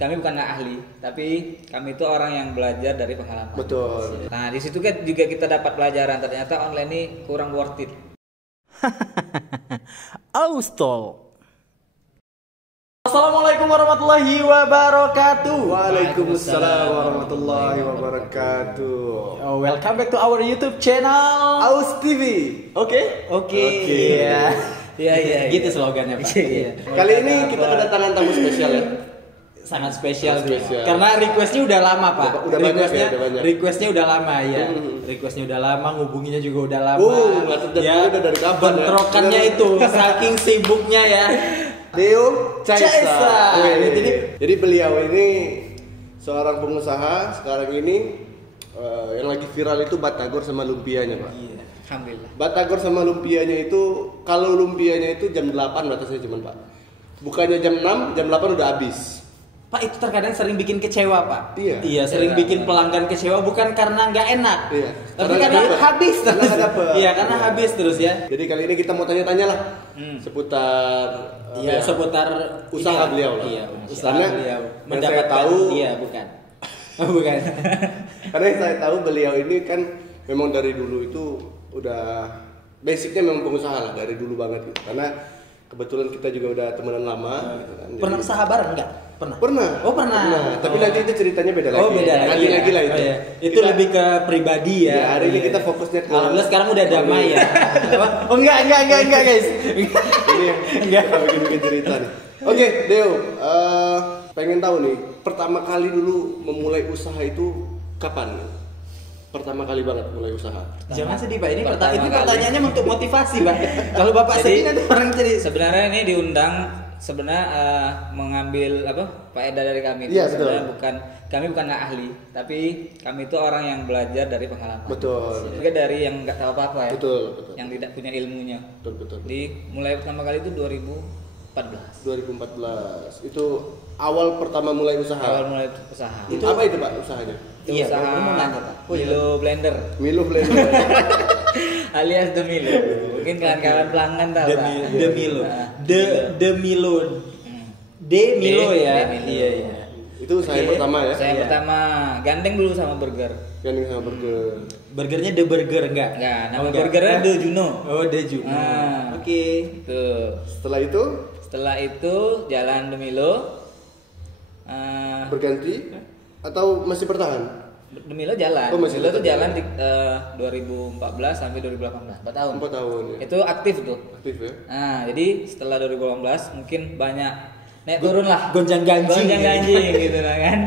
kami bukan ahli, tapi kami itu orang yang belajar dari pengalaman. Betul. Nah, di situ kan juga kita dapat pelajaran, ternyata online ini kurang worth it. Austol. Assalamualaikum warahmatullahi wabarakatuh. Waalaikumsalam warahmatullahi wabarakatuh. Welcome back to our YouTube channel Aus TV. Oke. Iya. Gitu slogannya, Pak. Iya. Kali ini kita kedatangan tamu spesial ya. Sangat spesial. Sangat spesial. Karena requestnya udah lama, Pak. Udah banyak ya, udah banyak. Requestnya udah lama ya. Requestnya udah lama, ngubunginya juga udah lama. Nggak terjadi udah dari kapan ya? Bentrokannya itu saking sibuknya ya. Deo Caesa. Jadi beliau ini seorang pengusaha sekarang ini yang lagi viral itu batagor sama lumpianya, Pak. Iya. Alhamdulillah. Batagor sama lumpianya itu, kalau lumpianya itu jam 8 batasnya cuman, Pak. Bukannya jam 6, jam 8 udah habis. Pak, itu terkadang sering bikin kecewa, Pak. Iya. Sering bikin pelanggan kecewa bukan karena nggak enak. Iya. Tapi Karena karena dapet. habis terus. Karena dapet. Iya, karena habis terus ya. Jadi kali ini kita mau tanya-tanya lah seputar Seputar usaha beliau lah. Iya, usaha Karena beliau. yang Mendapatkan saya tahu, bukan. Bukan. karena yang saya tahu beliau ini kan memang dari dulu itu udah basicnya memang pengusaha lah dari dulu banget gitu. Karena kebetulan kita juga udah temenan lama gitu kan. Pernah Jadi- usaha bareng enggak? Pernah. Pernah. Oh, pernah. Tapi nanti itu ceritanya beda lagi. Oh, beda lagi. Nanti lagi lah itu. Oh, iya. Itu Kita- lebih ke pribadi ya. Ya, hari ini Iya. kita fokusnya ke Alhamdulillah sekarang udah damai ya. Apa? Oh, enggak guys. Ini yang kita bikin cerita nih. Oke, Deo, pengen tahu nih, pertama kali dulu memulai usaha itu kapan? Pertama kali banget mulai usaha. Jangan sedih, Pak. Ini Pertama kali. pertanyaannya untuk motivasi, Pak. Kalau Bapak Jadi, sedih nanti orang jadi Sebenarnya ini diundang mengambil faedah dari kami. Iya, betul. Sebenarnya kami bukan ahli, tapi kami itu orang yang belajar dari pengalaman. Betul. Juga dari yang nggak tahu apa-apa ya. Betul. Yang tidak punya ilmunya. Betul. Jadi mulai pertama kali itu 2014. 2014. Itu awal pertama mulai usaha. Awal mulai usaha. Itu apa itu, Pak, usahanya? Itu Iya, usaha aku mau nanya, Pak. Milo Blender Milo Blender. alias The Milo. Mungkin kawan-kawan pelanggan tahu. Pak. Demilo. Nah, Demilo. Demilo ya. Demilo. Iya. Itu usaha yang Oke. pertama ya. Saya Iya. pertama gandeng dulu sama burger. Gandeng sama burger. Burgernya The Burger enggak? Enggak, nama enggak. burgernya The Juno. Oh, The Juno. Nah. Oke. Tuh. Setelah itu Setelah itu jalan The Milo. berganti atau masih bertahan? The Milo jalan. Oh, masih Milo tuh tetap jalan di 2014 sampai 2018, 4 tahun. 4 tahun ya. Itu aktif tuh. Aktif ya. Nah, jadi setelah 2018 mungkin banyak naik turun lah. Gonjang-ganjing. Gonjang-ganjing gitu lah kan.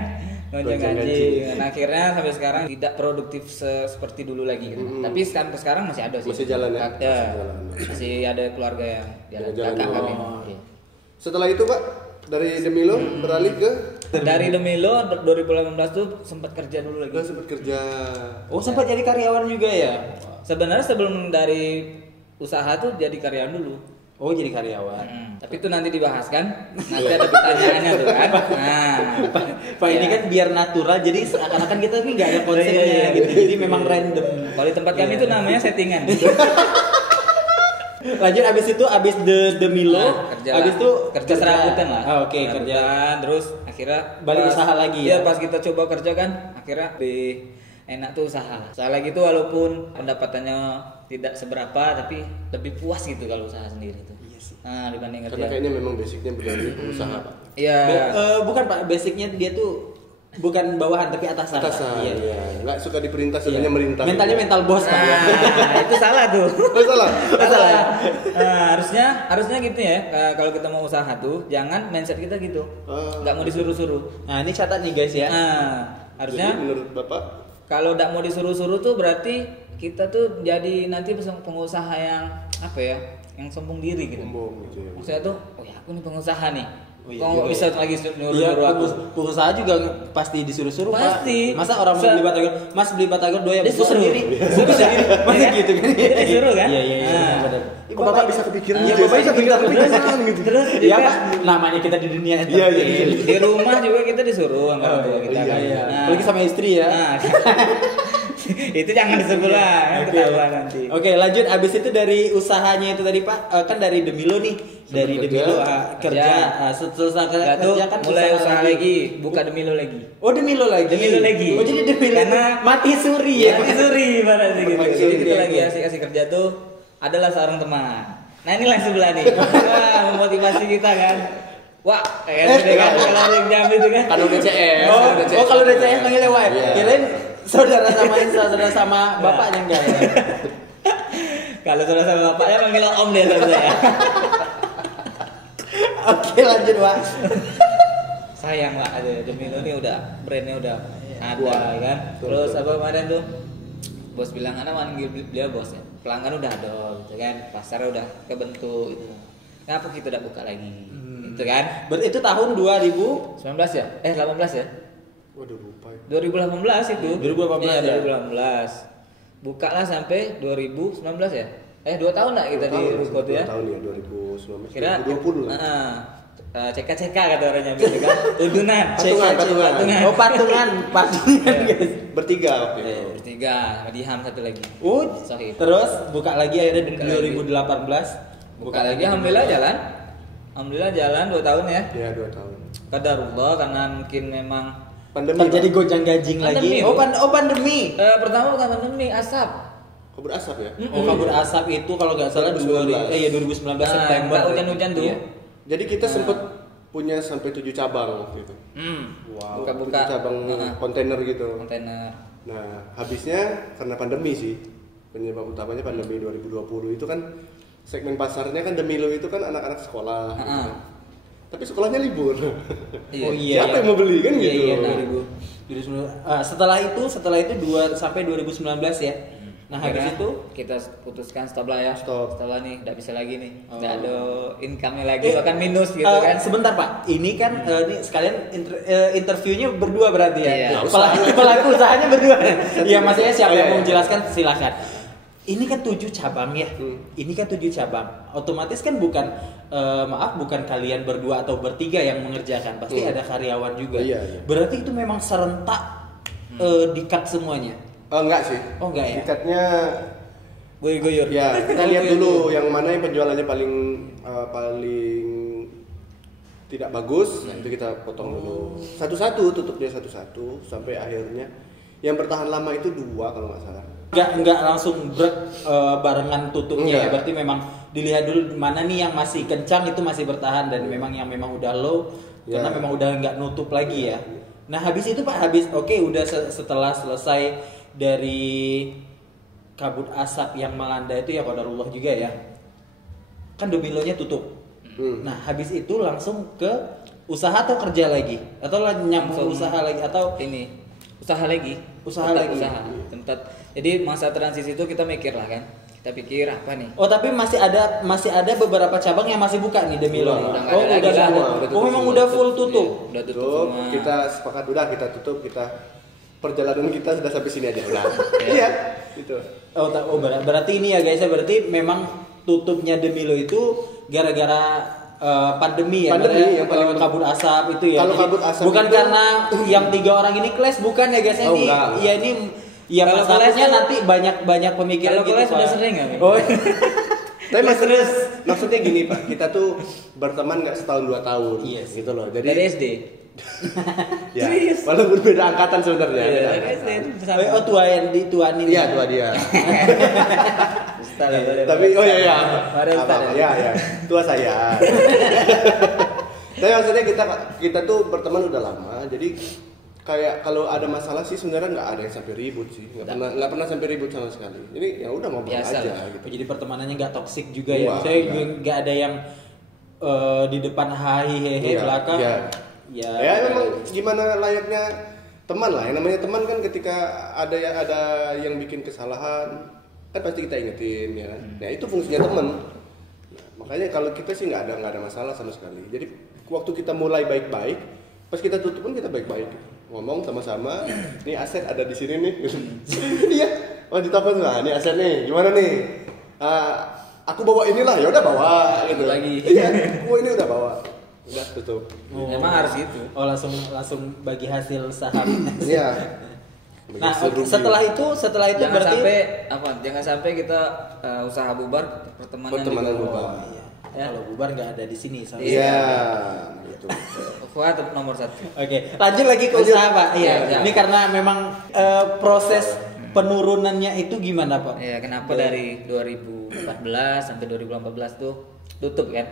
Gonjang-ganjing. Gonjang-ganjing. Dan akhirnya sampai sekarang tidak produktif seperti dulu lagi gitu. Tapi sampai sekarang masih ada sih. Masih jalan ya? Ya, Masih jalan. masih ada keluarga yang jalan. Yang jalan Kakak juga. kami. Oh. Iya. Setelah itu, Pak, dari Demilo beralih ke Dari The Milo 2018 tuh sempat kerja dulu lagi. kita sempat kerja. Oh, sempat jadi karyawan juga ya? Sebenarnya sebelum dari usaha tuh jadi karyawan dulu. Oh, jadi karyawan. Tapi itu nanti dibahas kan. Nanti ada pertanyaannya tuh kan. Nah, Pak, ini ya. kan biar natural, jadi seakan-akan kita ini nggak ada konsepnya Iya. gitu. Jadi memang random. Kalau di tempat kami Iya. itu namanya settingan. Lanjut abis The Milo, Nah, kerja abis lah. itu kerja serabutan lah. Ah, oke, kerja. Serabutan, terus akhirnya Balik usaha lagi Iya, ya? pas kita coba kerja kan, akhirnya lebih enak tuh usaha. Usaha lagi tuh walaupun pendapatannya tidak seberapa, tapi lebih puas gitu kalau usaha sendiri tuh. Iya sih. Nah, dibanding Karena kerja. kayaknya memang basicnya dari pengusaha, Pak. Iya. Bukan Pak, basicnya dia tuh bukan bawahan tapi atasan. Pak. Atasan. Iya. Ya. Nggak suka diperintah, Iya. sebenarnya merintah. Mentalnya mental bos Pak. ya. Nah, itu salah tuh. Oh, salah. Salah. Harusnya gitu ya. Kalau kita mau usaha tuh, jangan mindset kita gitu. Nggak mau disuruh-suruh. Nah, ini catat nih guys ya. Nah, harusnya Jadi menurut Bapak, kalau nggak mau disuruh-suruh tuh berarti kita tuh jadi nanti pengusaha yang apa ya? Yang sombong diri gitu. sombong gitu ya. Maksudnya tuh, oh ya aku nih pengusaha nih. Oh, iya Kok nggak juga bisa ya. lagi Iya, nyuruh-nyuruh aku? pengusaha juga pasti disuruh-suruh Pak. Pasti. Masa orang mau beli batagor, Mas beli batagor doyan Dia gua suruh. sendiri. Gua sendiri. Masa Iya kan? gitu kan? Dia disuruh kan? Iya, iya, iya. Nah. benar. Kok Bapak bisa kepikiran Iya, gitu ya? Bapak Saya bisa nggak kepikiran gitu. Terus Iya, juga Pak. Namanya kita di dunia Iya, iya, iya. di rumah juga kita disuruh sama orang tua kita Iya, kan. iya. Nah. Apalagi sama istri ya. Nah, Itu jangan disebut lah, kan ketahuan nanti. Oke, lanjut. Abis itu dari usahanya itu tadi Pak, kan dari Demilo nih, dari kerja. Demilo kerja. Enggak Setelah tuh, kerja kan mulai usaha lagi, buka Demilo lagi. Oh, Demilo lagi. Demilo lagi. Oh, jadi Demilo Karena- mati suri ya. Mati suri ibaratnya gitu. Mati Jadi suri, kita oke. lagi asik-asik kerja tuh adalah seorang teman. Nah ini langsung sebelah nih. Wah, memotivasi kita kan. Wah, kayak gitu kan kalau ada yang jam itu kan. Kan udah CS. Oh, kalau udah CS panggilnya Wai. Iya. Kirain saudara sama bapaknya enggak ya. Kalau sudah sama bapaknya manggil om dia sama saya. Oke, lanjut Wak. Sayang lah ada Demilo ini udah brandnya udah ada Wah, kan. betul, Terus betul. apa kemarin tuh? Bos bilang ana manggil dia bos ya. Pelanggan udah ada gitu kan. Pasar udah kebentuk gitu. Kenapa kita udah buka lagi? Gitu kan. Berarti itu tahun 2000 19 ya? 18 ya? Waduh lupa ya. 2018 itu. 2018 Iya, ya? 2018. Buka lah sampai 2019 ya? 2 tahun lah kita di ruko tuh ya? 2 tahun ya 2019. Kira 2020 lah. CK kata orangnya gitu kan. Tudunan. Patungan. Oh, patungan guys. Bertiga waktu itu. Bertiga, Madiham satu lagi. Oh, Sohib. terus buka lagi akhirnya di Buka lagi. 2018. Buka lagi alhamdulillah jalan. Alhamdulillah jalan 2 tahun ya. Ya 2 tahun. Qadarullah karena mungkin memang Pandemi. Terjadi Pak. gojang gajing Pandemi, lagi. Bu. Pandemi. pertama bukan pandemi, asap. Kabut asap ya. Oh, kabut asap itu kalau nggak salah 2019. 2019 September. Nggak hujan-hujan tuh. Iya. Jadi kita sempat punya sampai 7 cabang waktu itu. Wow. Buka-buka 7 cabang Heeh. kontainer gitu. kontainer. Nah, habisnya karena pandemi sih. Penyebab utamanya pandemi 2020 itu kan segmen pasarnya kan Demilo itu kan anak-anak sekolah. gitu Heeh. kan. Tapi sekolahnya libur. Iya. Oh iya. Siapa yang mau beli kan Iya, gitu. iya, nah. 2019. Setelah itu 2 sampai 2019 ya. Nah, habis Akhirnya itu kita putuskan stop lah ya. Stop. Stop lah nih, nggak bisa lagi nih. Oh. Nggak ada income-nya lagi, bahkan minus gitu kan. Sebentar Pak, ini kan ini sekalian interviewnya berdua berarti ya. Iya. Pelaku usahanya berdua. Iya, maksudnya siapa Oh, iya, yang mau iya. menjelaskan silakan. Ini kan 7 cabang ya. Hmm. Ini kan 7 cabang. Otomatis kan bukan bukan kalian berdua atau bertiga yang mengerjakan, pasti ada karyawan juga. Iya, iya. Berarti itu memang serentak di-cut semuanya. Enggak sih. Oh, enggak ya? Tiketnya Goyur-goyur. ya kita lihat dulu yang mana yang penjualannya paling tidak bagus, nah itu kita potong dulu. Satu-satu tutup dia satu-satu sampai akhirnya yang bertahan lama itu 2 kalau nggak salah. Enggak langsung barengan tutupnya ya. Enggak. Berarti memang dilihat dulu mana nih yang masih kencang itu masih bertahan dan memang yang memang udah low Ya. karena memang udah nggak nutup lagi ya. Nah, habis itu Pak, oke udah setelah selesai dari kabut asap yang melanda itu ya qadarullah juga ya. Kan Demilonya tutup. Nah, habis itu langsung ke usaha atau kerja lagi? Atau nyambung Langsung usaha lagi atau ini usaha lagi. Usaha Tetap lagi. Usaha. Tempat. Jadi masa transisi itu kita mikir lah kan. Kita pikir apa nih? Oh, tapi masih ada beberapa cabang yang masih buka nih Demilo. Udah, nih. nggak Oh, ada lagi udah lah. semua. Udah tutup Oh, memang semua. udah full tutup. Iya, udah tutup Tutup, semua. kita sepakat udah kita tutup, kita perjalanan kita sudah sampai sini aja udah. Iya, gitu. Berarti ini ya guys, berarti memang tutupnya Demilo itu gara-gara pandemi ya. Pandemi Maksudnya, yang paling- kabut asap itu ya. Kalau Jadi, kabut asap bukan itu- karena yang 3 orang ini kelas, bukan ya guys. Oh, Ini enggak. ya ini ya Kalau masalahnya kelas tuh- nanti banyak pemikiran Kalau kelas Pak. sudah sering nggak, Mi? Oh. Tapi maksudnya gini Pak, kita tuh berteman nggak setahun 2 tahun, Yes. gitu loh. Jadi Dari SD. ya, Serius? walaupun beda angkatan sebenarnya. Iya, beda dari angkatan. SD itu sama. Oh, tua yang dituan ini. Iya, tua dia. Ustaz, boleh, Tapi boleh. oh iya iya. Mari, Ustaz, Apa-apa, ya. ya ya. Tua saya. Tapi maksudnya kita tuh berteman udah lama, jadi kayak kalau ada masalah sih sebenarnya nggak ada yang sampai ribut sih, nggak pernah sampai ribut sama sekali. Jadi ya udah ngobrol Biasa aja lah. gitu. Oh, jadi pertemanannya nggak toksik juga Wah, ya. Saya enggak. nggak ada yang di depan hai hehe Iya, belakang. iya. Ya. Ya memang gimana layaknya teman lah. Yang namanya teman kan ketika ada yang bikin kesalahan kan pasti kita ingetin ya kan. Nah itu fungsinya teman. Nah, makanya kalau kita sih nggak ada masalah sama sekali. Jadi waktu kita mulai baik-baik, pas kita tutup pun kita baik-baik. Ngomong sama-sama, nih aset ada di sini nih. Iya, oh ditelepon lah, nih aset nih, gimana nih? Aku bawa inilah, ya udah bawa gitu. Lagi. Iya, gua ini udah bawa. Udah tutup. Oh. Emang harus gitu. Oh, langsung bagi hasil saham. Iya. Nah, setelah itu Jangan berarti sampai Jangan sampai kita usaha bubar pertemanan juga. bubar. Iya. Ya. Kalau bubar nggak ada di sini. soalnya. Iya, gitu. Ukhuwah nomor 1. Oke, lanjut lagi ke usaha Pak. Iya, Ya. ini karena memang proses penurunannya itu gimana Pak? Ya, kenapa dari 2014 sampai 2018 tuh tutup kan?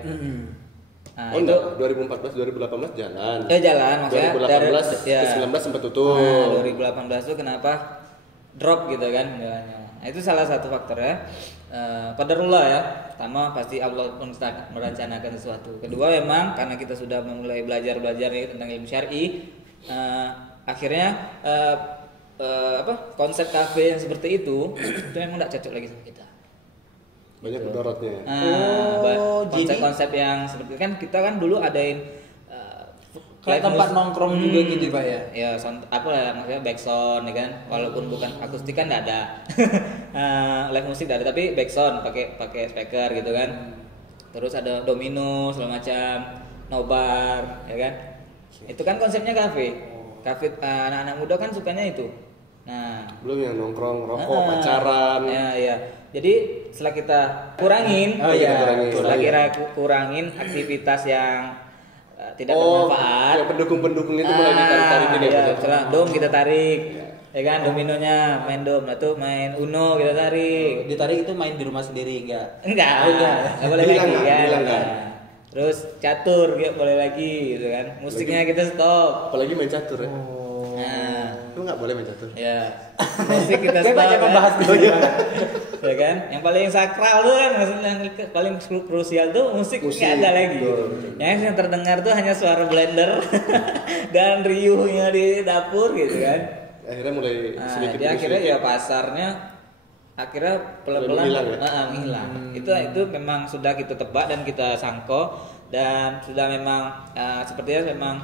Nah, Oh enggak, 2014 2018 jalan. Jalan maksudnya 2018 ke 19 sempat tutup. Nah, 2018 tuh kenapa drop gitu kan jalannya. Nah, itu salah satu faktor ya. Qadarullah ya. Pertama pasti Allah merencanakan sesuatu. Kedua memang karena kita sudah memulai belajar nih tentang ilmu syar'i, akhirnya konsep kafe yang seperti itu memang tidak cocok lagi sama kita. Banyak mudorotnya. Konsep-konsep yang seperti kan kita kan dulu adain Kayak tempat nongkrong juga gitu Pak ya? Ya, maksudnya backsound ya kan, walaupun bukan akustik kan nggak ada, live musik nggak ada, tapi backsound pakai speaker gitu kan. Terus ada domino segala macam, nobar ya kan. Itu kan konsepnya kafe. Anak-anak muda kan sukanya itu. Nah, Belum yang nongkrong, rokok, pacaran. Ya. Jadi setelah kita kurangin, kurangin aktivitas yang tidak bermanfaat. Yang pendukung-pendukung itu mulai ditarik-tarikin ya. Setelah dom kita tarik, ya kan, dominonya main dom, atau main uno kita tarik. Ditarik itu main di rumah sendiri enggak? Enggak boleh Bilang lagi kan. bilang kan. Nah, terus catur ya boleh lagi gitu kan. Musiknya kita stop. Apalagi main catur ya. Nah, Lu nggak boleh main catur. ya musik kita Saya stop. banyak kan. membahas di sini. Ya kan, yang paling sakral tuh kan, maksudnya yang paling krusial tuh musik nggak ada lagi. Yang terdengar tuh hanya suara blender dan riuhnya di dapur gitu kan. Akhirnya mulai Nah, sedikit dia demi akhirnya sedikit. ya pasarnya akhirnya pelan-pelan Menghilang ya? menghilang. Itu memang sudah kita tebak dan kita sangko, dan sudah memang sepertinya memang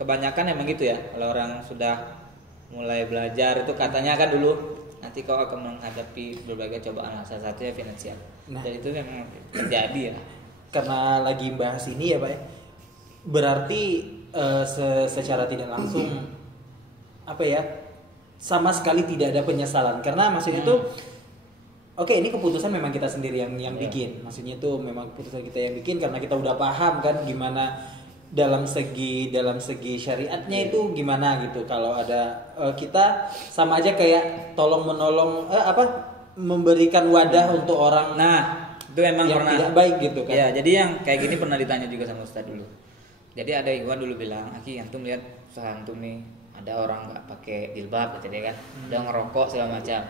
kebanyakan emang gitu ya. Kalau orang sudah mulai belajar itu katanya kan dulu nanti kau akan menghadapi berbagai cobaan, salah satunya finansial. Nah. Dan itu memang terjadi ya. Karena lagi bahas ini ya Pak ya, berarti secara tidak langsung apa ya, sama sekali tidak ada penyesalan, karena maksudnya tuh oke, ini keputusan memang kita sendiri yang bikin, maksudnya tuh memang keputusan kita yang bikin karena kita udah paham kan gimana dalam segi syariatnya itu gimana gitu. Kalau ada kita sama aja kayak tolong menolong memberikan wadah untuk orang Nah, itu memang yang pernah tidak baik gitu kan. Ya, jadi yang kayak gini pernah ditanya juga sama Ustadz dulu. Jadi ada Iwan dulu bilang, "Aki, antum lihat usaha antum nih, ada orang nggak pakai jilbab," kata dia kan, "ada ngerokok segala macam."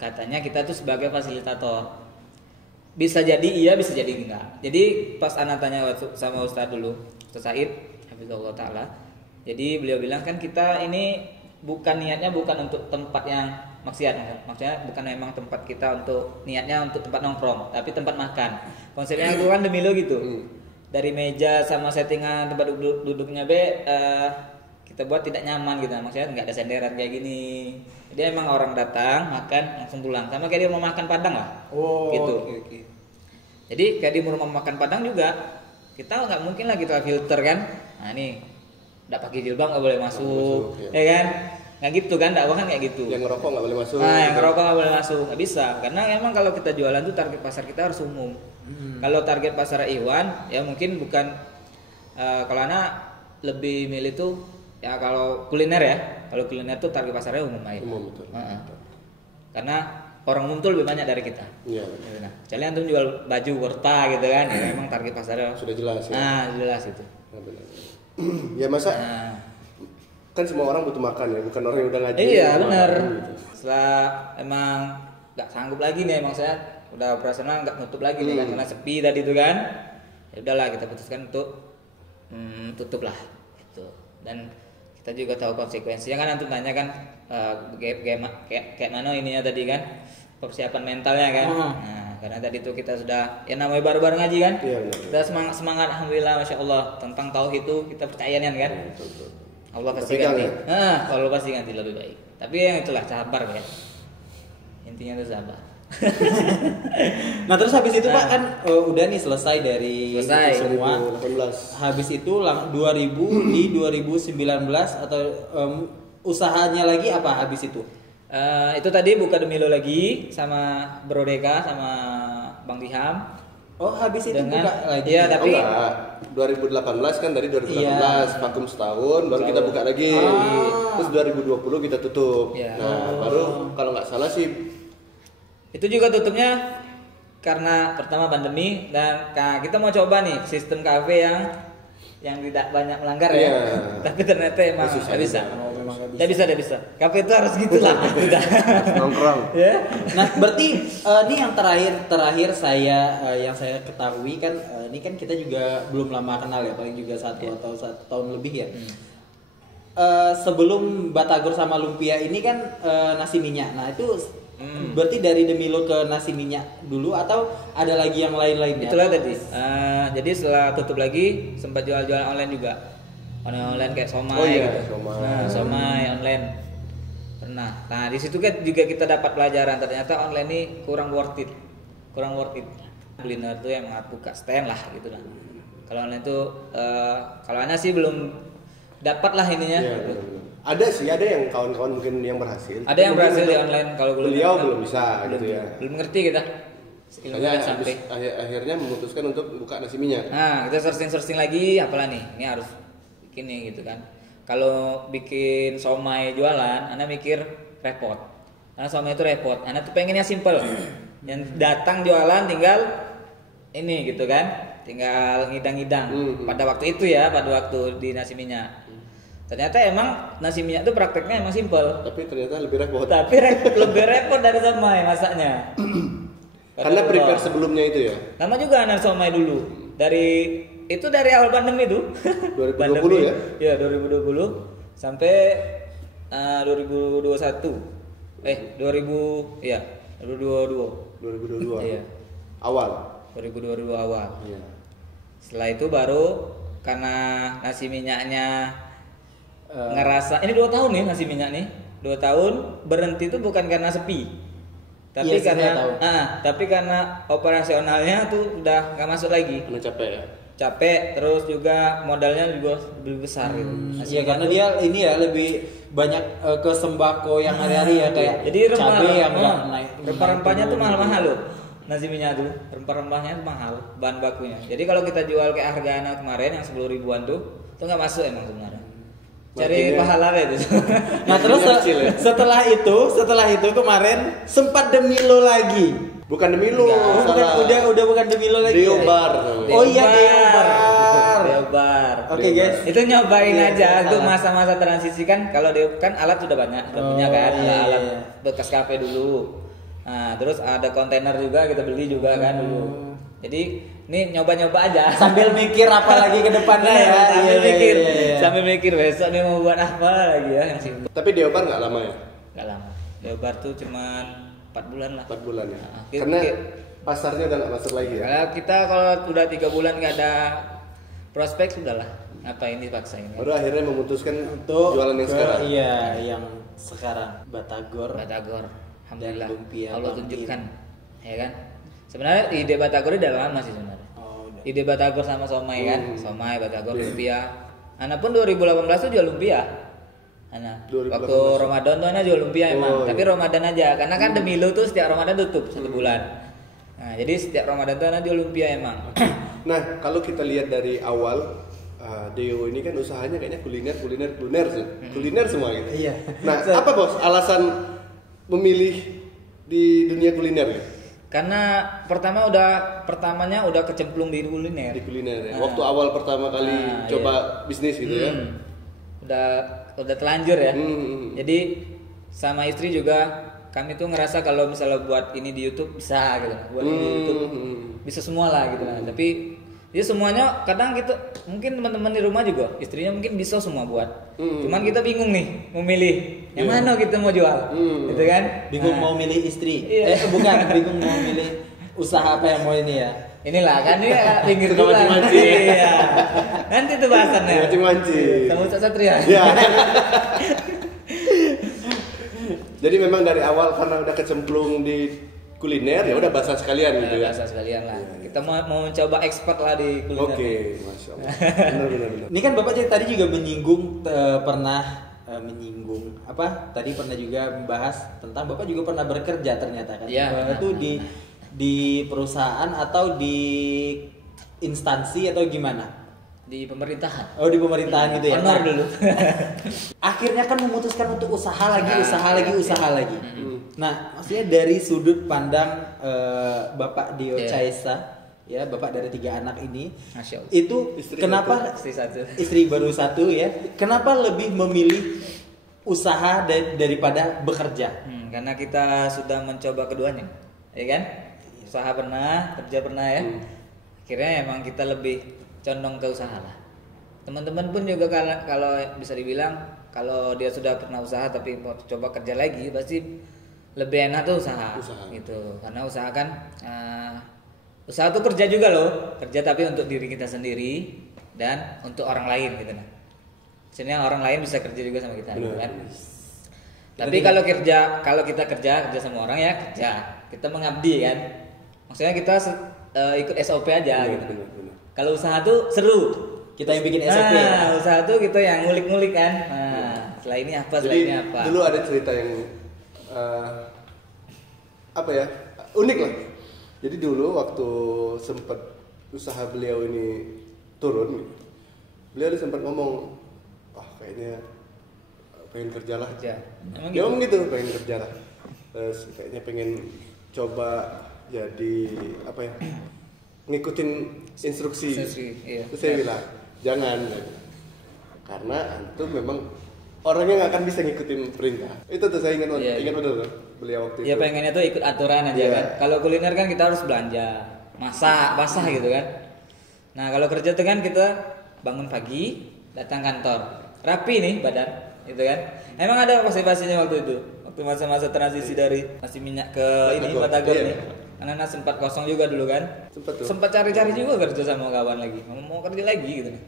Katanya kita tuh sebagai fasilitator. Bisa jadi iya, bisa jadi enggak. Jadi pas anak tanya sama Ustadz dulu, Ustadz Said, hafizahullah taala. Jadi beliau bilang kan kita ini niatnya bukan untuk tempat yang maksiat, maksudnya bukan memang tempat kita untuk niatnya untuk tempat nongkrong, tapi tempat makan. Konsepnya itu kan demi lo gitu. Dari meja sama settingan tempat duduknya kita buat tidak nyaman gitu, maksudnya nggak ada senderan kayak gini. Jadi emang orang datang makan langsung pulang, sama kayak dia mau makan Padang lah. Gitu. Okay. Jadi kayak di rumah makan Padang juga kita nggak mungkin lah kita filter kan. Nah nih, nggak pakai jilbab nggak boleh masuk, ya kan? Nggak gitu kan, dakwah kan kayak gitu. Yang ngerokok nggak boleh masuk. Nah, yang ngerokok nggak boleh masuk, nggak bisa. Karena emang kalau kita jualan tuh target pasar kita harus umum. Kalau target pasar Iwan, ya mungkin bukan. Kalau anak lebih milih tuh, ya kalau kuliner ya. Kalau kuliner tuh target pasarnya umum aja. Umum betul. Karena orang umum tuh lebih banyak dari kita. Iya. Nah, misalnya antum jual baju Worta gitu kan, ya memang target pasarnya Sudah jelas ya. Nah, jelas itu. Nah, benar. Ya masa Nah, kan semua orang butuh makan ya, bukan orang yang udah ngaji. iya butuh benar. makan gitu. Setelah emang nggak sanggup lagi nih, emang saya udah operasional nggak nutup lagi nih kan, karena sepi tadi itu kan. Ya udahlah kita putuskan untuk tutup lah gitu. Dan kita juga tahu konsekuensinya kan, antum tanya kan kayak mana ininya tadi kan, persiapan mentalnya kan. Nah, karena tadi tuh kita sudah ya namanya baru-baru ngaji kan. Iya, benar. Kita semangat alhamdulillah, masya Allah, tentang tauhid itu kita percaya kan. Betul. Allah pasti Pegang ganti. ya? Allah pasti ganti lebih baik. Tapi yang itulah sabar kan. Intinya itu sabar. Nah terus habis itu Pak kan udah nih selesai dari Selesai. itu semua. 2018. Habis itu 2000 di 2019 atau usahanya lagi apa habis itu? Itu tadi buka demi lo lagi sama Bro Deka sama Bang Diham. Oh, habis itu Dengan- buka lagi. Iya, tapi- Oh enggak, 2018 kan dari 2018 Iya. vakum setahun baru kita buka lagi. Terus 2020 kita tutup. Iya. Nah, baru kalau nggak salah sih Itu juga tutupnya karena pertama pandemi dan kita mau coba nih sistem kafe yang tidak banyak melanggar ya. Iya. Tapi ternyata emang Susah nggak bisa. juga. Oh, memang nggak bisa. Nggak bisa. Kafe itu harus gitu lah. Udah. nongkrong. Ya. Nah, berarti ini yang terakhir saya yang saya ketahui kan ini kan kita juga belum lama kenal ya, paling juga 1 atau 1 tahun lebih ya. Sebelum Batagor sama lumpia ini kan nasi minyak. Nah, itu berarti dari Demilo ke nasi minyak dulu atau ada lagi yang lain-lainnya? Itulah tadi. Jadi setelah tutup lagi sempat jual-jualan online juga. Online kayak somai Oh iya, gitu. somai. Nah, somai online. Pernah. Nah, di situ kan juga kita dapat pelajaran ternyata online ini kurang worth it. Kuliner tuh yang buka stand lah gitu lah. Kalau online tuh kalau Ana sih belum dapat lah ininya. Iya, gitu. benar-benar. Ada sih, ada yang kawan-kawan mungkin yang berhasil. Ada yang Mungkin berhasil di untuk online kalau beliau kan belum bisa gitu ya. Belum ngerti kita. Ilmu Hanya kan sampai. akhirnya memutuskan untuk buka nasi minyak. Nah, kita searching lagi apalah nih. Ini harus bikin nih gitu kan. Kalau bikin somai jualan, Anda mikir repot. Karena somai itu repot. Anda tuh pengennya simple. Yang datang jualan tinggal ini gitu kan. Tinggal ngidang-ngidang. Pada waktu itu ya, pada waktu di nasi minyak. Ternyata emang nasi minyak tuh prakteknya emang simple. Tapi ternyata lebih repot. Tapi lebih repot dari somai masaknya. Karena prepare sebelumnya itu ya. Nama juga anak somai dulu. Dari awal pandemi tuh. 2020 ya? Iya, 2020 sampai 2021. 2022. 2022. Iya. Awal. 2022 awal. Iya. Setelah itu baru karena nasi minyaknya ngerasa ini 2 tahun nih nasi minyak nih. 2 tahun berhenti itu bukan karena sepi. Tapi Iya sih, saya tahu. tapi karena operasionalnya tuh udah nggak masuk lagi. Karena capek ya. Capek terus juga modalnya juga lebih besar gitu. Nasi Iya, minyak karena tuh- dia ini ya lebih banyak ke sembako yang hari-hari ya kayak jadi cabai yang nggak naik. rempah-rempahnya tuh turun. mahal-mahal loh. Nasi minyak tuh rempah-rempahnya tuh mahal bahan bakunya. Jadi kalau kita jual kayak harga anak kemarin yang 10 ribuan tuh nggak masuk emang sebenarnya. Cari Marginnya- pahala itu. Nah, terus Kecil ya? setelah itu kemarin sempat Demilo lagi. Bukan demi lu. Oh, salah. udah bukan Demilo lagi. Deo ya? Bar. Oh iya, Deobar. Deobar. Oke, guys. Itu nyobain Iya, aja untuk salah. masa-masa transisi kan kalau kan alat sudah banyak, udah Oh, punya kan iya, alat iya. bekas kafe dulu. Nah, terus ada kontainer juga kita beli juga kan dulu. Jadi ini nyoba-nyoba aja. Sambil mikir apa lagi ke depannya ya. sambil Iya, mikir, iya, iya. sambil mikir besok nih mau buat apa lagi ya yang situ. Tapi Deo Bar nggak lama ya? Enggak lama. Deobar tuh cuman 4 bulan lah. 4 bulan ya. Nah, Karena pasarnya udah nggak masuk lagi ya. Kalau udah 3 bulan nggak ada prospek sudahlah. Apa ini paksa ini? Baru akhirnya memutuskan Untuk jualan yang sekarang. Iya, yang sekarang Batagor. Batagor. Alhamdulillah. Dan lumpia Allah Bangkin. tunjukkan. Ya kan? Sebenarnya ide Batagor udah lama sih sebenarnya. Oh, udah. Ide Batagor sama somai kan? Somai, Batagor, lumpia. Anak pun 2018 tuh jual lumpia. Anak 2018. waktu Ramadan tuh anak jual lumpia emang. Oh, Tapi iya. Ramadan aja. Karena kan Demilo tuh setiap Ramadan tutup 1 bulan. Nah, jadi setiap Ramadan tuh anak jual lumpia emang. Nah, kalau kita lihat dari awal Deo ini kan usahanya kayaknya kuliner sih. Kuliner semua gitu. Iya. Nah, apa bos alasan memilih di dunia kuliner ya? Karena pertamanya udah kecemplung di kuliner. Di kuliner ya. Nah. Waktu awal pertama kali Nah, coba bisnis gitu ya. Udah telanjur ya. Hmm. Jadi sama istri juga kami tuh ngerasa kalau misalnya buat ini di YouTube bisa gitu. Buat ini di YouTube bisa semua lah gitu lah. Tapi ya semuanya kadang gitu mungkin teman-teman di rumah juga istrinya mungkin bisa semua buat. Cuman kita bingung nih mau milih yang mana kita mau jual. Gitu kan? Bingung Nah, mau milih istri. Iya. Bukan, bingung mau milih usaha apa yang mau ini ya. inilah kan ini pinggir Suka dulu lah. mancing-mancing. Iya. Nanti tuh bahasannya. Mancing-mancing. Sama Ustaz Satria. Ya. Jadi memang dari awal karena udah kecemplung di kuliner ya udah bahasa sekalian gitu ya. Bahasa sekalian lah. Kita mau mencoba expert lah di kuliner. Oke, masya Allah. Benar. Ini kan Bapak tadi juga menyinggung pernah menyinggung apa tadi pernah juga membahas tentang Bapak juga pernah bekerja ternyata kan. Iya. Itu di perusahaan atau di instansi atau gimana? Di pemerintahan. Oh, di pemerintahan gitu ya. Honor Nah, dulu. akhirnya kan memutuskan untuk usaha lagi. Iya. Nah, maksudnya dari sudut pandang Bapak Dio Iya. Caesa, ya Bapak dari 3 anak ini, Masya Allah. itu Istri kenapa Istri satu. istri baru 1 ya? Kenapa lebih memilih usaha daripada bekerja? Karena kita sudah mencoba keduanya, ya kan? Usaha pernah, kerja pernah ya. Akhirnya emang kita lebih condong ke usaha lah. Teman-teman pun juga kalau bisa dibilang kalau dia sudah pernah usaha tapi mau coba kerja lagi pasti lebih enak tuh usaha. Gitu. Karena usaha kan usaha tuh kerja juga loh, kerja tapi untuk diri kita sendiri dan untuk orang lain gitu nah. Sebenarnya orang lain bisa kerja juga sama kita gitu kan. Tapi kalau kita kerja sama orang ya kerja, kita mengabdi kan. Maksudnya kita ikut SOP aja gitu. Benar. Kalau usaha tuh seru. Kita yang bikin SOP ya? Usaha tuh kita yang ngulik-ngulik kan. Nah, setelah ini apa, Jadi setelah ini apa. dulu ada cerita yang apa ya, unik lah. Jadi dulu waktu sempat usaha beliau ini turun, beliau sempat ngomong, kayaknya pengen kerja lah. Kerja. Emang Dia gitu? ngomong gitu, pengen kerja lah. Terus kayaknya pengen coba jadi apa ya, ngikutin instruksi. Iya. Terus saya bilang, jangan, karena antum memang orangnya nggak akan bisa ngikutin perintah. Itu tuh saya ingat betul tuh beliau waktu Ya itu. pengennya tuh ikut aturan aja Iya. kan. Kalau kuliner kan kita harus belanja, masak, basah gitu kan. Nah kalau kerja tuh kan kita bangun pagi, datang kantor, rapi nih badan, gitu kan. Emang ada pasti-pastinya waktu itu, waktu masa-masa transisi dari nasi minyak ke ini Batagor Iya. nih. Karena sempat kosong juga dulu kan. Sempet tuh. Sempat cari-cari juga kerja sama kawan lagi, mau kerja lagi gitu nih.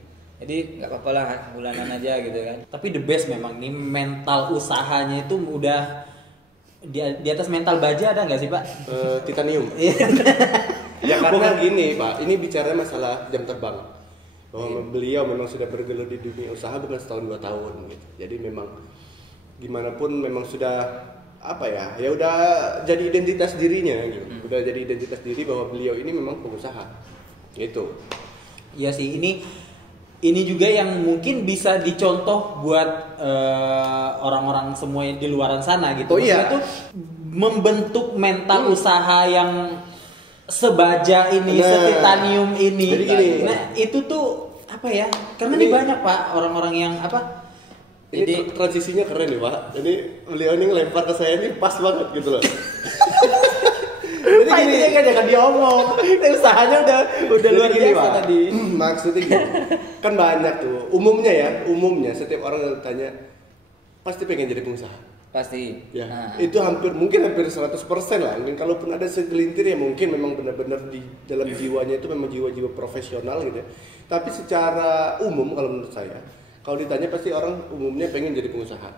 Jadi nggak apa-apa lah bulanan aja gitu kan. Tapi the best memang nih mental usahanya itu udah di atas mental baja ada nggak sih Pak? Titanium. Iya. Ya karena gini Pak, ini bicara masalah jam terbang. Bahwa beliau memang sudah bergelut di dunia usaha bukan setahun 2 tahun gitu. Jadi memang gimana pun memang sudah apa ya udah jadi identitas dirinya gitu. Udah jadi identitas diri bahwa beliau ini memang pengusaha. Gitu. Iya sih, ini juga yang mungkin bisa dicontoh buat orang-orang semua yang di luaran sana gitu. Oh, iya. Maksudnya tuh membentuk mental usaha yang sebaja ini, setitanium ini. Jadi gini. Nah, itu tuh apa ya? Karena ini banyak Pak orang-orang yang apa? Ini Jadi transisinya keren nih Pak. Jadi beliau ini ngelempar ke saya ini pas banget gitu loh. Jadi gini, jangan diomong. Usahanya udah luar Jadi gini, biasa Pak. tadi. Maksudnya gini, kan banyak tuh. Umumnya setiap orang yang tanya pasti pengen jadi pengusaha. pasti. Ya, Nah, itu hampir 100% lah. Dan kalaupun ada segelintir ya mungkin memang benar-benar di dalam jiwanya itu memang jiwa-jiwa profesional gitu ya. Tapi secara umum kalau menurut saya, kalau ditanya pasti orang umumnya pengen jadi pengusaha.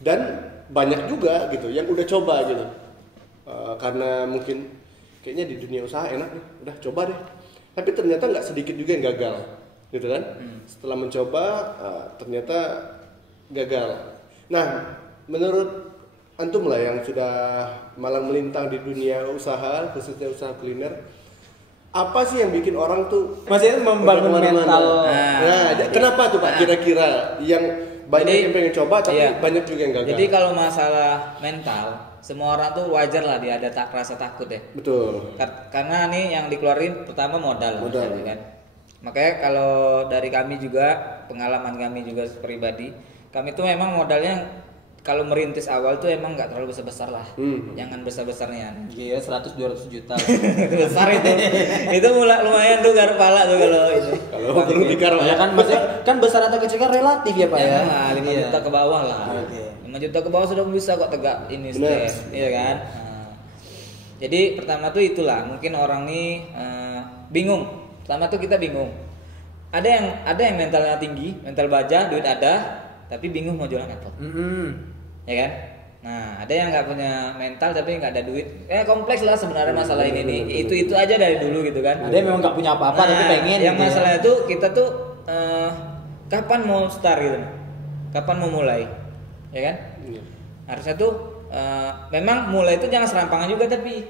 Dan banyak juga gitu yang udah coba gitu. Karena mungkin kayaknya di dunia usaha enak nih, udah coba deh. Tapi ternyata nggak sedikit juga yang gagal, gitu kan? Setelah mencoba ternyata gagal. Nah, menurut antum lah yang sudah malang melintang di dunia usaha, khususnya usaha kuliner, apa sih yang bikin orang tuh Maksudnya membangun udah kemana-mana? mental. Kenapa tuh Pak? Kira-kira yang banyak Jadi, yang pengen coba tapi iya. banyak juga yang gagal. Jadi kalau masalah mental, semua orang tuh wajar lah dia ada rasa takut ya. Betul. Karena nih yang dikeluarin pertama modal. Modal. Misalnya, kan. Makanya kalau dari kami juga, pengalaman kami juga pribadi, kami tuh memang modalnya kalau merintis awal tuh emang nggak terlalu besar-besar lah. Jangan besar-besarnya. Iya, 100-200 juta. Itu besar itu. Itu lumayan tuh garuk pala tuh kalau itu. Kalau perlu dikar Ya kan maksudnya kan besar atau kecil kan relatif ya Pak ya. Ya, 5 Iya. juta ke bawah lah. Oke. 5 juta ke bawah sudah bisa kok tegak ini Benar. stand, iya kan? Nah, jadi pertama tuh itulah, mungkin orang nih bingung. Pertama tuh kita bingung. Ada yang mentalnya tinggi, mental baja, duit ada, tapi bingung mau jualan apa. Ya kan? Nah, ada yang nggak punya mental tapi nggak ada duit. Kompleks lah sebenarnya masalah ini nih. Itu aja dari dulu gitu kan. Ada yang memang nggak punya apa-apa tapi pengen. Yang gitu ya. masalah itu kita tuh kapan mau start gitu? Kapan mau mulai? ya kan? Iya. Harusnya tuh memang mulai itu jangan serampangan juga, tapi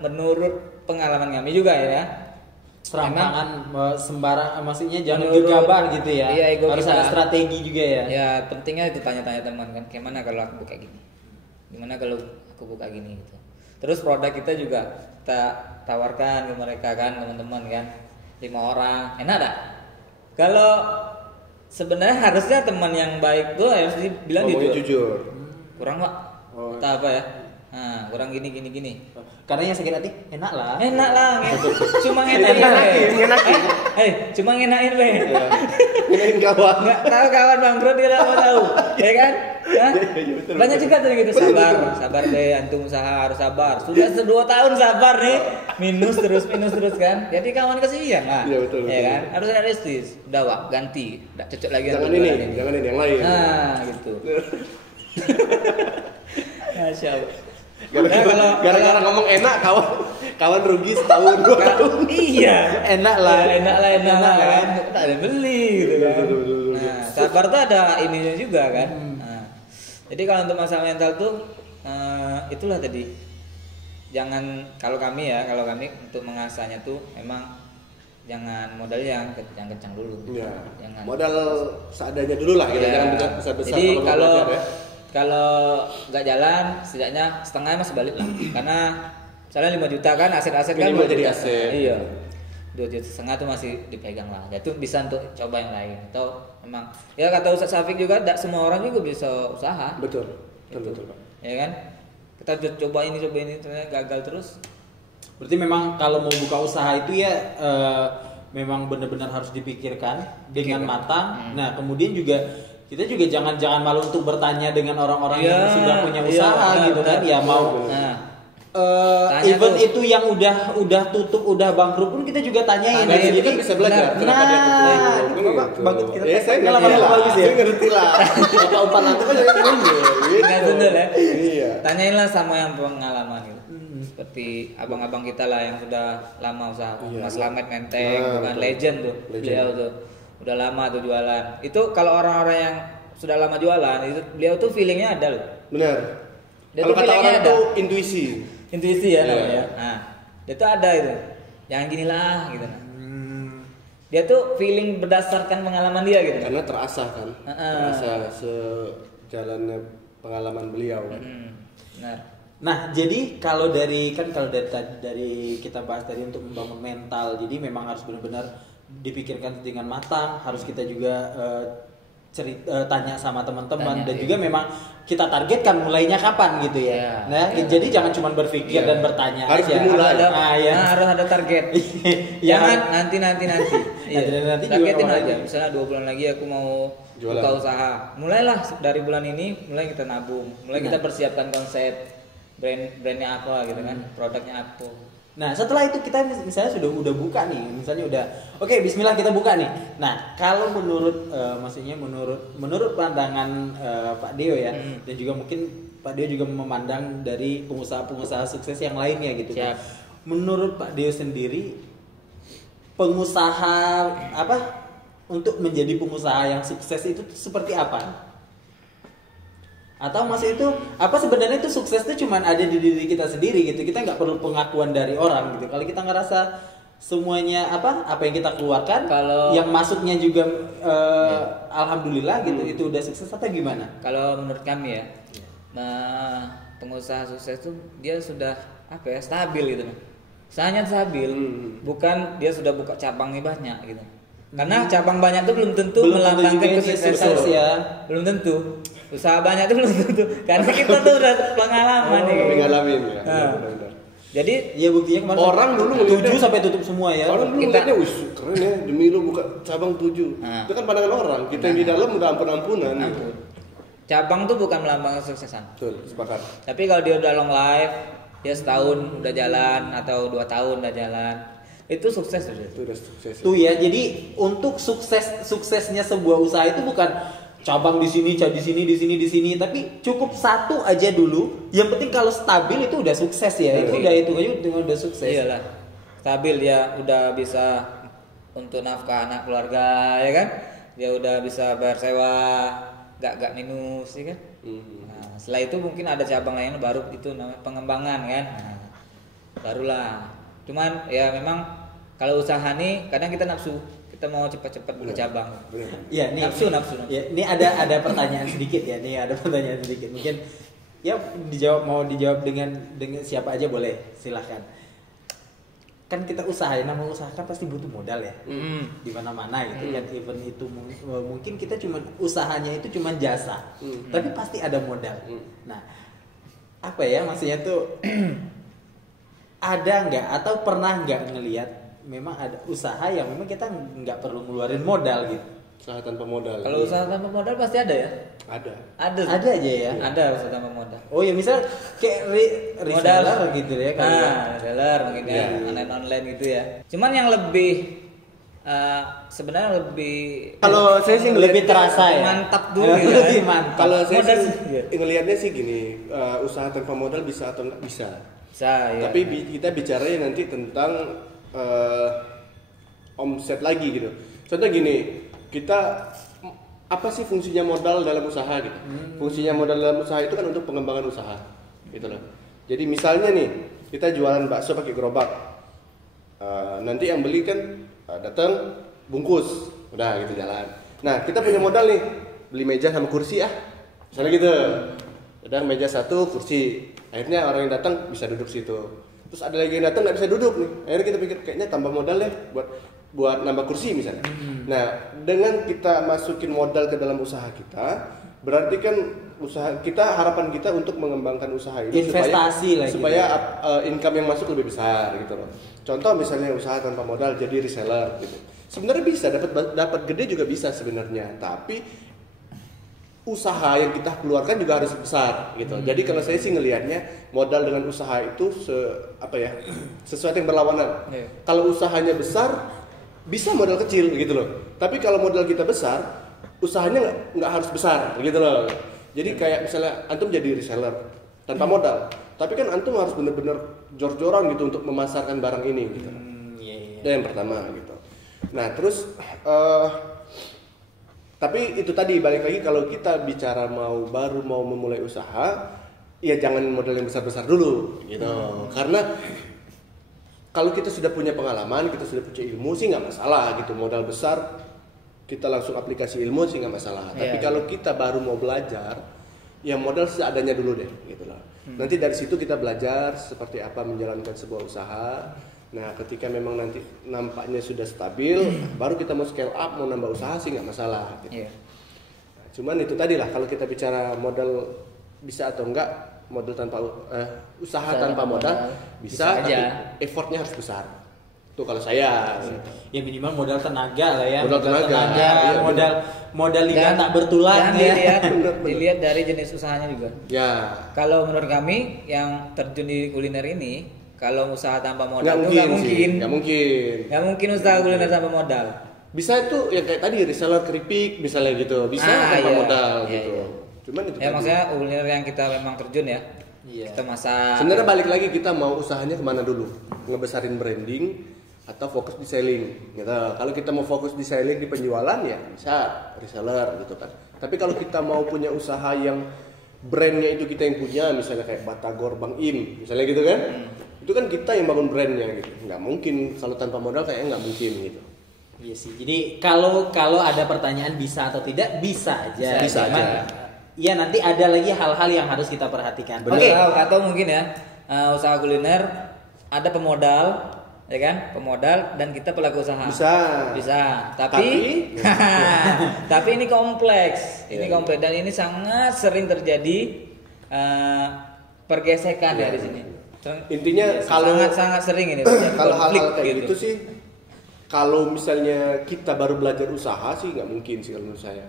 menurut pengalaman kami juga ya, Serampangan sembarang, maksudnya jangan Menurut- gegabah gitu ya. Iya, ego Harus kita. ada strategi juga ya. ya pentingnya itu tanya-tanya teman kan, gimana kalau aku buka gini, gimana kalau aku buka gini gitu. Terus produk kita juga kita tawarkan ke mereka kan, teman-teman kan, 5 orang, enak tak? Kalau sebenarnya harusnya teman yang baik tuh harus dibilang Ngomongnya jujur. jujur. Kurang pak, Oh. tak apa ya? Nah, kurang gini. Karena yang sakit hati enak lah. Enak lah, cuma ngenain Ngenakin. cuma ngenain be. Ngenain kawan. Nggak tahu kawan bangkrut dia nggak mau tahu, ya kan? Hah? betul, Banyak betul. juga tuh yang gitu, sabar deh, antum usaha harus sabar. Sudah 2 tahun sabar nih, minus terus kan. Jadi kawan kasihan lah, Iya, betul, ya betul. kan? Harus realistis. Udah wak, ganti, nggak cocok lagi. Jangan antum ini, jualan jangan ini yang lain. Nah, gitu. Masya Allah. Gara-gara ngomong enak kawan rugi setahun 2 tahun. Iya, Enak lah. enak lah kan. Tak ada beli gitu kan. Betul. Nah, sabar tuh ada ininya juga kan. Nah, jadi kalau untuk masalah mental tuh itulah tadi. Jangan kalau kami untuk mengasahnya tuh memang jangan modalnya yang kencang dulu. Iya. Jangan. Modal seadanya dulu lah, kita Iya. jangan besar-besar Jadi mau kalau belajar ya. kalau nggak jalan setidaknya setengahnya masih balik lah. Karena misalnya 5 juta kan aset-aset kan Minimal 2 jadi juta. aset. Iya. 2,5 juta tuh masih dipegang lah. Dan itu bisa untuk coba yang lain. Atau memang ya kata Ustaz Syafiq juga tidak semua orang juga bisa usaha. Betul, Pak. Ya kan? Kita coba ini ternyata gagal terus. Berarti memang kalau mau buka usaha itu ya memang benar-benar harus dipikirkan dengan matang. Nah, kemudian juga kita juga jangan malu untuk bertanya dengan orang-orang Iya, yang sudah punya iya, usaha benar, gitu kan. benar. Ya mau Nah, Tanya even tuh. itu yang udah tutup, udah bangkrut pun kita juga tanyain. Dari situ Jadi kan bisa belajar benar. kenapa dia tutup. Nah, Kan Bapak gitu. bagus kita Ya, saya pengalaman ngerti lah. bagus ya. Saya ngerti lah. Bapak umpan lantai kan saya ngerti. Nggak bener ya. Iya. Tanyainlah sama yang pengalaman gitu. Seperti abang-abang kita lah yang sudah lama usaha. Iya. Mas Lamet Menteng, Nah, bukan betul. legend tuh. Legend. Beliau tuh udah lama tuh jualan. Itu kalau orang-orang yang sudah lama jualan, itu beliau tuh feelingnya ada loh. Benar. Dia Kalau tuh kata feelingnya orang ada. tuh intuisi. Intuisi ya Iya. namanya. Nah, dia tuh ada itu. Jangan ginilah gitu nah. Dia tuh feeling berdasarkan pengalaman dia gitu. Karena terasah kan. Terasah sejalannya pengalaman beliau kan. Benar. Nah, jadi kalau dari dari kita bahas tadi untuk membangun mental, jadi memang harus benar-benar dipikirkan dengan matang, harus kita juga tanya sama teman-teman Tanya, dan iya. juga memang kita targetkan mulainya kapan gitu ya. Iya. Nah, jadi jangan cuma berpikir Iya. dan bertanya Harus aja. dimulai. Ada, ya. harus ada target. Ya. Jangan nanti. Iya. Nanti juga Targetin awal aja. aja. Misalnya 2 bulan lagi aku mau Jualan. buka usaha. Mulailah dari bulan ini, mulai kita nabung, mulai kita persiapkan konsep brandnya apa gitu kan, produknya apa. Nah, setelah itu kita misalnya udah buka nih, misalnya udah oke, bismillah kita buka nih. Nah, kalau menurut maksudnya menurut pandangan Pak Deo ya, dan juga mungkin Pak Deo juga memandang dari pengusaha-pengusaha sukses yang lainnya gitu. Siap. Menurut Pak Deo sendiri, pengusaha untuk menjadi pengusaha yang sukses itu seperti apa? Atau maksud itu apa sebenarnya itu sukses itu cuman ada di diri kita sendiri gitu, kita nggak perlu pengakuan dari orang gitu. Kalau kita ngerasa semuanya apa yang kita keluarkan, Kalau- yang masuknya juga alhamdulillah gitu, itu udah sukses atau gimana? Kalau menurut kami ya, pengusaha sukses tuh dia sudah stabil gitu. Usahanya stabil, bukan dia sudah buka cabangnya banyak gitu. Karena cabang banyak tuh belum tentu Belum tentu melambangkan juga ini kesuksesan. sukses ya. Belum tentu. Usaha banyak tuh belum tentu. Karena kita tuh udah pengalaman nih. Ngalamin ya. Nah. Benar-benar. Jadi Ya buktinya kemarin Orang dulu ngeliatnya- 7 sampai tutup semua ya. Orang dulu Kita- ngeliatnya, wih keren ya, demi lu buka cabang 7. Nah. Itu kan pandangan orang. Kita yang di dalam udah ampun-ampunan. ampun. Cabang tuh bukan melambangkan kesuksesan. Betul, sepakat. Tapi kalau dia udah long life, dia setahun udah jalan atau 2 tahun udah jalan, itu sukses tuh. Itu udah sukses. Tuh ya, jadi untuk suksesnya sebuah usaha itu bukan cabang di sini, di sini, tapi cukup satu aja dulu. Yang penting kalau stabil itu udah sukses ya. Itu udah itu aja udah sukses. Iyalah, stabil dia udah bisa untuk nafkah anak keluarga ya kan, dia udah bisa bayar sewa, nggak minus ya kan. Hmm. Nah, setelah itu mungkin ada cabang lain baru itu namanya pengembangan kan. Nah, barulah. Cuman ya memang kalau usaha nih kadang kita nafsu, kita mau cepat-cepat buka cabang. Ya, nih, Nafsu. Ya, ini ada pertanyaan sedikit ya. Nih ada pertanyaan sedikit. Mungkin ya dijawab dengan siapa aja boleh, silahkan. Kan kita usaha, nama usaha kan pasti butuh modal ya. Di mana-mana gitu kan, even itu mungkin kita cuma usahanya itu cuma jasa. Tapi pasti ada modal. Nah, apa ya maksudnya tuh ada nggak atau pernah nggak ngelihat memang ada usaha yang memang kita nggak perlu ngeluarin modal gitu? Usaha tanpa modal. Kalau usaha tanpa modal pasti ada ya. Ada. Ada aja ya. Ada usaha tanpa modal. Oh ya misal kayak reseller gitu ya kan. Reseller mungkin ya, online gitu ya. Cuman yang lebih sebenarnya lebih Kalau saya sih lebih terasa ya. mantap dulu gitu Lebih kan. mantap. Kalau saya Modal sih sih, iya. ngelihatnya sih gini, usaha tanpa modal bisa atau nggak bisa. Bisa ya. Tapi kita bicaranya nanti tentang omset lagi gitu. Contoh gini, kita apa sih fungsinya modal dalam usaha gitu? Fungsinya modal dalam usaha itu kan untuk pengembangan usaha, gitu loh. Jadi misalnya nih, kita jualan bakso pakai gerobak, nanti yang beli kan datang bungkus, udah gitu jalan. Nah kita punya modal nih, beli meja sama kursi misalnya gitu. Udah meja satu, kursi. Akhirnya orang yang datang bisa duduk situ. Terus ada lagi yang datang nggak bisa duduk nih. Akhirnya kita pikir kayaknya tambah modal deh buat nambah kursi misalnya. Nah, dengan kita masukin modal ke dalam usaha kita, berarti kan usaha kita, harapan kita untuk mengembangkan usaha itu Investasi supaya income yang masuk lebih besar gitu loh. Contoh misalnya usaha tanpa modal jadi reseller gitu. Sebenarnya bisa dapat gede juga bisa sebenarnya, tapi usaha yang kita keluarkan juga harus besar gitu. Jadi kalau saya sih ngelihatnya modal dengan usaha itu sesuatu yang berlawanan. Kalau usahanya besar bisa modal kecil gitu loh. Tapi kalau modal kita besar, usahanya nggak harus besar gitu loh. Jadi kayak misalnya antum jadi reseller tanpa modal, tapi kan antum harus benar-benar jor-joran gitu untuk memasarkan barang ini gitu. Itu yang pertama gitu. Nah terus tapi itu tadi balik lagi, kalau kita bicara baru mau memulai usaha, ya jangan modal yang besar-besar dulu gitu. Karena kalau kita sudah punya pengalaman, kita sudah punya ilmu sih nggak masalah gitu. Modal besar kita langsung aplikasi ilmu sih nggak masalah. Tapi kalau kita baru mau belajar, ya modal seadanya dulu deh gitu lah. Nanti dari situ kita belajar seperti apa menjalankan sebuah usaha. Nah ketika memang nanti nampaknya sudah stabil, baru kita mau scale up, mau nambah usaha sih nggak masalah gitu. Nah, cuman itu tadi lah, kalau kita bicara modal bisa atau enggak, modal tanpa usaha tanpa modal bisa tapi effortnya harus besar. Tuh kalau saya ya minimal modal tenaga lah ya. Modal tenaga, iya, modal lidah tak bertulang ya. Dilihat dari jenis usahanya juga. Ya. Kalau menurut kami yang terjun di kuliner ini, kalau usaha tanpa modal Nggak itu nggak mungkin. Nggak mungkin Usaha kuliner tanpa modal. Bisa itu yang kayak tadi reseller keripik misalnya gitu, bisa tanpa modal gitu. Cuman itu ya maksudnya kuliner yang kita memang terjun ya. Kita masak. Sebenarnya balik lagi kita mau usahanya kemana dulu? Ngebesarin branding atau fokus di selling gitu. Kalau kita mau fokus di selling, di penjualan ya bisa reseller gitu kan. Tapi kalau kita mau punya usaha yang brandnya itu kita yang punya, misalnya kayak Batagor Bang Im misalnya gitu kan, itu kan kita yang bangun brandnya gitu. Nggak mungkin kalau tanpa modal, kayaknya nggak mungkin gitu. Iya sih. Jadi kalau ada pertanyaan bisa atau tidak, bisa aja. Bisa aja. Iya, nanti ada lagi hal-hal yang harus kita perhatikan. Oke, atau mungkin ya usaha kuliner ada pemodal, ya kan? Pemodal dan kita pelaku usaha. Bisa. Tapi tapi ini kompleks. Ini kompleks dan ini sangat sering terjadi pergesekan ya di sini. Intinya kalau sangat sering ini terjadi kalau konflik hal-hal kayak gitu sih, kalau misalnya kita baru belajar usaha sih nggak mungkin sih kalau menurut saya.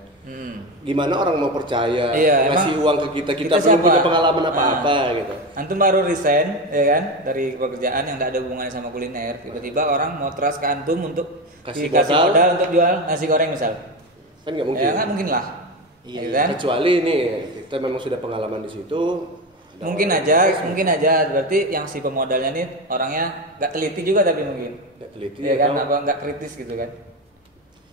Gimana orang mau percaya ngasih uang ke kita belum punya pengalaman apa-apa gitu. Antum baru resign ya kan dari pekerjaan yang tidak ada hubungannya sama kuliner, tiba-tiba orang mau trust ke antum untuk kasih modal untuk jual nasi goreng misal. Kan nggak mungkin. Ya nggak mungkin lah. Iya kan? Kecuali nih kita memang sudah pengalaman di situ. Mungkin aja berarti yang si pemodalnya nih orangnya nggak teliti juga, tapi mungkin nggak teliti ya kan, apa nggak kritis gitu kan.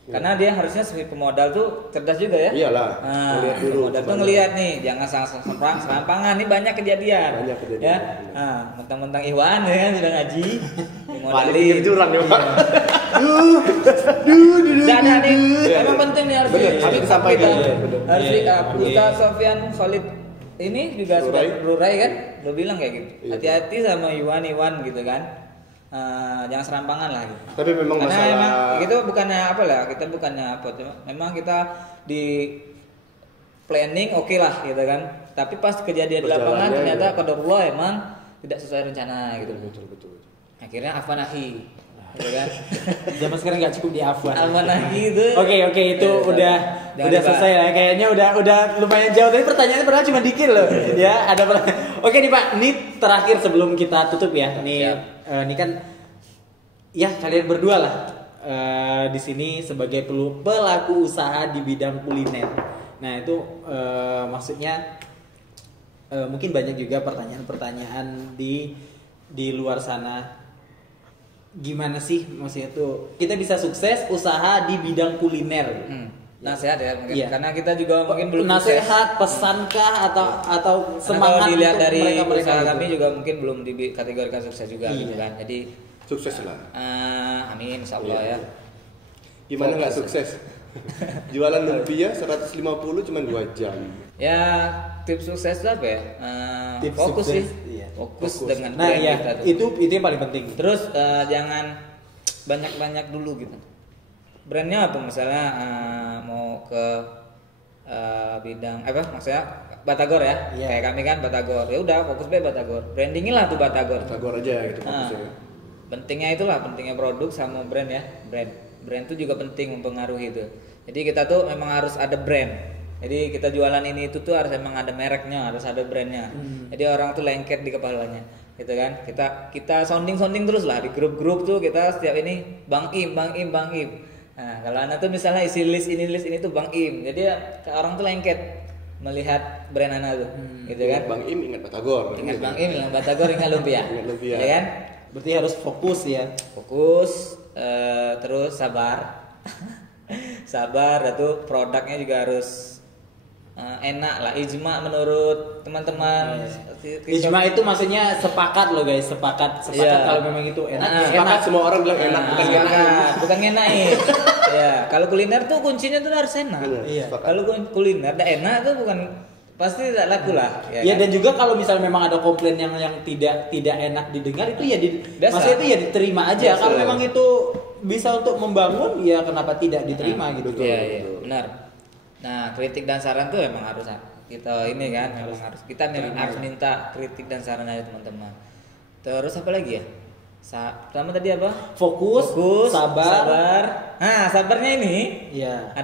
Karena dia harusnya si pemodal tuh cerdas juga ya. Iyalah, Nah, ngeliat dulu pemodal tuh kemana. ngelihat nih, jangan serampangan. Ini banyak kejadian. Banyak kejadian. Ya, mentang-mentang Iwan ya kan sudah ngaji, Paling dimodalin. jurang ya Pak. Dan nih, Iya, memang iya. penting nih harus Bener, di- harus disampaikan, kita. bener. Harus Iya, iya. Ustaz Sofyan Khalid ini juga sudah Rurai. Rurai kan, udah bilang kayak gitu. Iya. Hati-hati sama Iwan gitu kan. Jangan serampangan lah gitu. Tapi memang Karena masalah emang kita bukannya apa lah, kita bukannya apa, cuma memang kita di planning oke lah gitu kan. Tapi pas kejadian di lapangan Berjalannya ternyata gitu. qadarullah emang tidak sesuai rencana gitu. betul. Akhirnya afanahi, gitu kan. Zaman sekarang nggak cukup di afwan. Afanahi itu. Oke itu Ya, udah jangan udah dibahas. selesai lah. Kayaknya udah lumayan jauh. Tadi pertanyaannya padahal cuma dikit loh. Ya ada. Oke nih Pak, ini terakhir sebelum kita tutup ya. Nih Siap. ini kan ya kalian berdua lah di sini sebagai pelaku usaha di bidang kuliner. Nah itu maksudnya mungkin banyak juga pertanyaan-pertanyaan di luar sana. Gimana sih maksudnya tuh kita bisa sukses usaha di bidang kuliner? Nasihat ya mungkin Iya. karena kita juga mungkin belum Nasihat, pesankah atau Karena semangat kalau dilihat untuk dari mereka-mereka usaha itu? kami juga mungkin belum dikategorikan sukses juga Iya. gitu kan. Jadi sukses lah. amin insyaallah Iya. ya. Gimana nggak sukses? Jualan lumpia 150 cuma 2 jam. Ya tips sukses itu apa ya? Tips Fokus sukses, sih. iya. Fokus Fokus. dengan Nah brand iya kita tuh. itu yang paling penting. Terus jangan banyak-banyak dulu gitu. Brandnya apa misalnya mau ke bidang apa maksudnya Batagor ya. Iya. Kayak kami kan Batagor. Ya udah fokus be Batagor. Brandingin lah tuh Batagor. Tagor aja gitu Nah, fokusnya. pentingnya itulah pentingnya produk sama brand ya. Brand itu juga penting mempengaruhi itu. Jadi kita tuh memang harus ada brand. Jadi kita jualan ini itu tuh harus emang ada mereknya, harus ada brandnya. Jadi orang tuh lengket di kepalanya, gitu kan? Kita sounding terus lah di grup-grup tuh kita setiap ini Bang Im. Nah kalau anak tuh misalnya isi list ini tuh Bang Im. Jadi ya, orang tuh lengket melihat brand anak tuh, gitu kan? Ingat Bang Im, ingat Batagor. Ingat Bang Im, ingat Batagor, ingat lumpia, Ingat lumpia. ya kan? Berarti harus fokus ya. Fokus, terus sabar, sabar, dan tuh produknya juga harus enak lah, ijma menurut teman-teman. Ijma itu maksudnya sepakat loh guys, sepakat Iya. kalau memang itu enak. Nah, ya Sepakat enak. semua orang bilang enak bukan enak. bukan ngenain. Ya, kalau kuliner tuh kuncinya tuh harus enak. Bener, Iya. sepakat. Kalau kuliner udah enak tuh bukan pasti tidak laku lah. Ya kan? dan juga kalau misalnya memang ada komplain yang tidak enak didengar itu ya Biasa. maksudnya itu ya diterima aja. Biasa. Kalau memang itu bisa untuk membangun ya kenapa tidak diterima gitu. betul. Iya, benar. Nah, kritik dan saran tuh emang harus kita ini kan, memang harus kita harus minta kritik dan saran dari teman-teman. Terus apa lagi ya? Pertama tadi apa? Fokus, sabar. Nah, sabarnya ini Iya.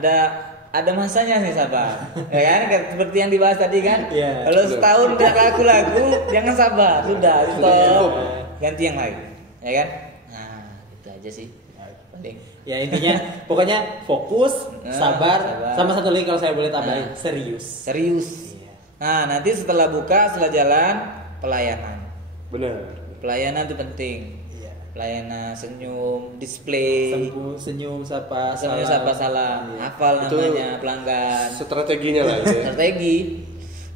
ada masanya nih sabar. Ya kan? Kayak seperti yang dibahas tadi kan? Iya. Kalau setahun tidak laku jangan sabar, sudah stop. Ganti yang lain. Ya kan? Nah, itu aja sih. Paling. Ya intinya pokoknya fokus, Nah, sabar, sabar. sama satu lagi kalau saya boleh tambahin Nah. serius. Serius. Iya. Nah, nanti setelah buka, setelah jalan, pelayanan. Bener. Pelayanan itu penting. Iya. Pelayanan, senyum, display, Senyum sapa senyum sapa salam, Iya. hafal Itu namanya pelanggan. Strateginya lah itu ya. Strategi.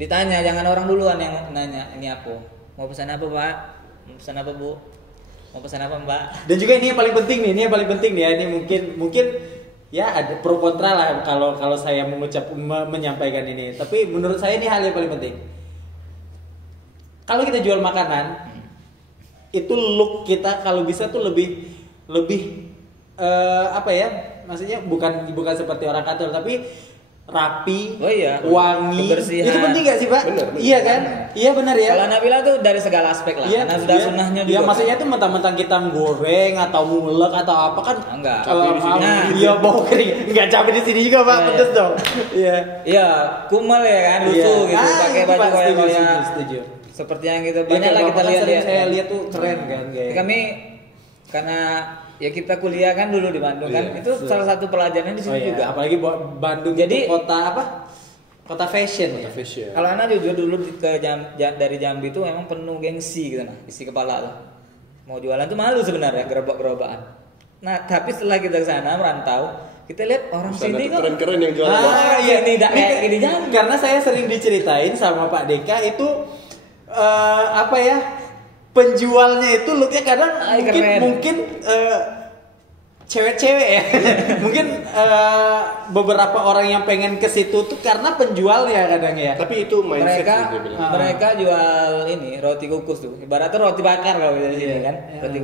Ditanya, jangan orang duluan yang nanya, ini apa? Mau pesan apa, Pak? Mau pesan apa, Bu? Mau pesan apa, Mbak? Dan juga ini yang paling penting nih, ini yang paling penting nih ya. Ini mungkin ya ada pro kontra lah kalau saya menyampaikan ini. Tapi menurut saya ini hal yang paling penting. Kalau kita jual makanan, itu look kita kalau bisa tuh lebih apa ya? Maksudnya bukan seperti orang kantor tapi rapi, Oh iya. wangi. Kebersihan. Itu penting gak sih, Pak? Bener. Iya kan? Iya benar ya. Kalau Nabila tuh dari segala aspek lah, karena sudah sunnahnya juga. Iya, kan. maksudnya tuh mentang-mentang kita goreng atau ngulek atau apa kan? Enggak. Kalau Cabai di sini. mau iya bau kering. Enggak cabai di sini juga, Pak. Iya, Pedes iya. dong. Iya. Iya, kumal ya kan, lusuh Iya. gitu, pakai itu, baju Pak, koyak-koyak. setuju. Seperti yang kita Iya, banyak lah kayak kita Bapak kan lihat sering ya. saya lihat tuh keren kan, kayak. Kami karena ya kita kuliah kan dulu di Bandung kan, Iya. itu salah satu pelajaran di Oh sini iya, juga. apalagi Bandung Jadi- itu kota apa? Kota fashion ya. Fashion. Kalau anak jujur dulu dari Jambi itu emang penuh gengsi gitu nah, isi kepala tuh. Mau jualan tuh malu sebenarnya gerobak-gerobakan. Nah, tapi setelah kita ke sana merantau, kita lihat orang Di sana sini tuh kok keren-keren yang jualan. Ah, iya ini dak kayak gini jangan. Karena saya sering diceritain sama Pak Deka itu apa ya, penjualnya itu looknya kadang Ay, keren. mungkin cewek-cewek ya. Mungkin beberapa orang yang pengen ke situ tuh karena penjualnya kadang ya. Tapi itu mindset mereka sih dia bilang. mereka jual ini roti kukus tuh ibaratnya roti bakar kalau di sini kan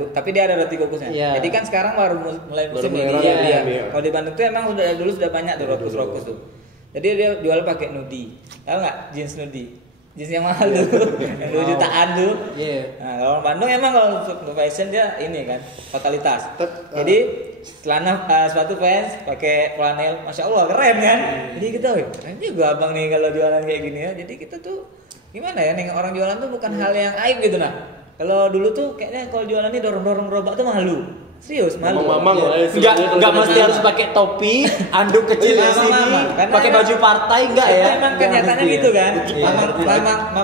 tapi dia ada roti kukusnya Iya. jadi kan sekarang baru mulai musim mulai ini rame, ya. iya. Kalau di Bandung tuh emang dulu sudah banyak tuh rokus tuh jadi dia jual pakai nudi tahu nggak jeans nudi jeans yang mahal tuh yang 2 jutaan tuh Iya. nah kalau orang Bandung emang kalau untuk fashion dia ini kan totalitas jadi celana sepatu fans pakai flanel masya Allah keren kan jadi kita keren juga abang nih kalau jualan kayak gini ya jadi kita tuh gimana ya nengok orang jualan tuh bukan hal yang aib gitu nah kalau dulu tuh kayaknya kalau jualan ini dorong gerobak tuh malu serius malu Mamang lah ya. Enggak mesti harus pakai topi, anduk kecil di Iya, sini, karena pakai baju partai enggak ya? Emang Nggak kenyataannya mesti gitu ya. kan. Iya.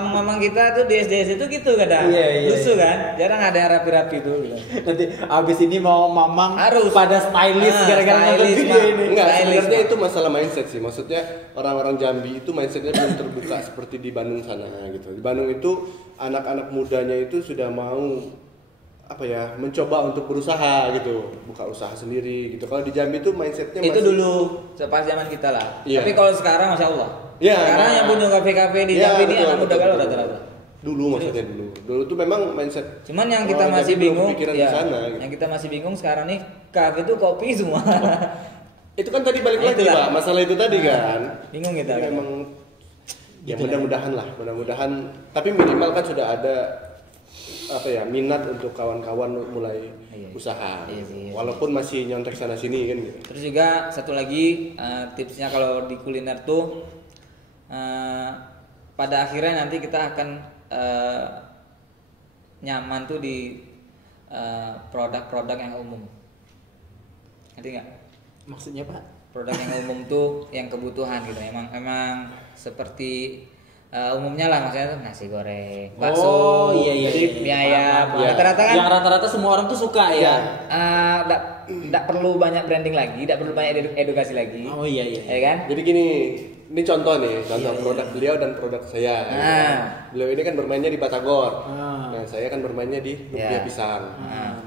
Mamang kita tuh di SD itu gitu kadang. Iya. Lusuh kan. Jarang ada yang rapi-rapi tuh. Nanti abis ini mau mamang Harus. pada stylish gara-gara nonton stylish, video Mak. ini. Enggak, Stylish, sebenarnya Pak. itu masalah mindset sih. Maksudnya orang-orang Jambi itu mindsetnya belum terbuka seperti di Bandung sana gitu. Di Bandung itu anak-anak mudanya itu sudah mau apa ya mencoba untuk berusaha gitu, buka usaha sendiri gitu. Kalau di Jambi itu mindsetnya Itu masih dulu pas zaman kita lah. Iya. Tapi kalau sekarang masya Allah. Iya, Sekarang nah. yang punya kafe-kafe di Iya, Jambi ini betul, anak muda betul, kalau betul. rata-rata. dulu maksudnya dulu tuh memang mindset. Cuman yang kita orang masih Jambi belum bingung, kepikiran ya, di sana, gitu. yang kita masih bingung sekarang nih kafe itu kopi semua. Itu kan tadi balik Nah, lagi itulah. Pak, masalah itu tadi kan. Bingung kita. Jadi kan. memang ya mudah-mudahan lah, mudah-mudahan. Tapi minimal kan sudah ada apa ya minat untuk kawan-kawan mulai Iya. usaha. Iya sih, iya. Walaupun masih nyontek sana sini kan gitu. Terus juga satu lagi tipsnya kalau di kuliner tuh pada akhirnya nanti kita akan nyaman tuh di produk-produk yang umum. Ngerti nggak? Maksudnya Pak? Produk yang umum tuh yang kebutuhan gitu. Emang seperti umumnya lah maksudnya tuh nasi goreng, bakso, Oh, iya. mie ayam. Iya. Rata-rata kan Yang rata-rata semua orang tuh suka ya. nggak perlu banyak branding lagi, nggak perlu banyak edukasi lagi. Oh iya. Ya kan? Jadi gini, ini contoh produk beliau dan produk saya. Nah. Beliau ini kan bermainnya di Batagor. Ah. Nah, saya kan bermainnya di Ya. lumpia pisang.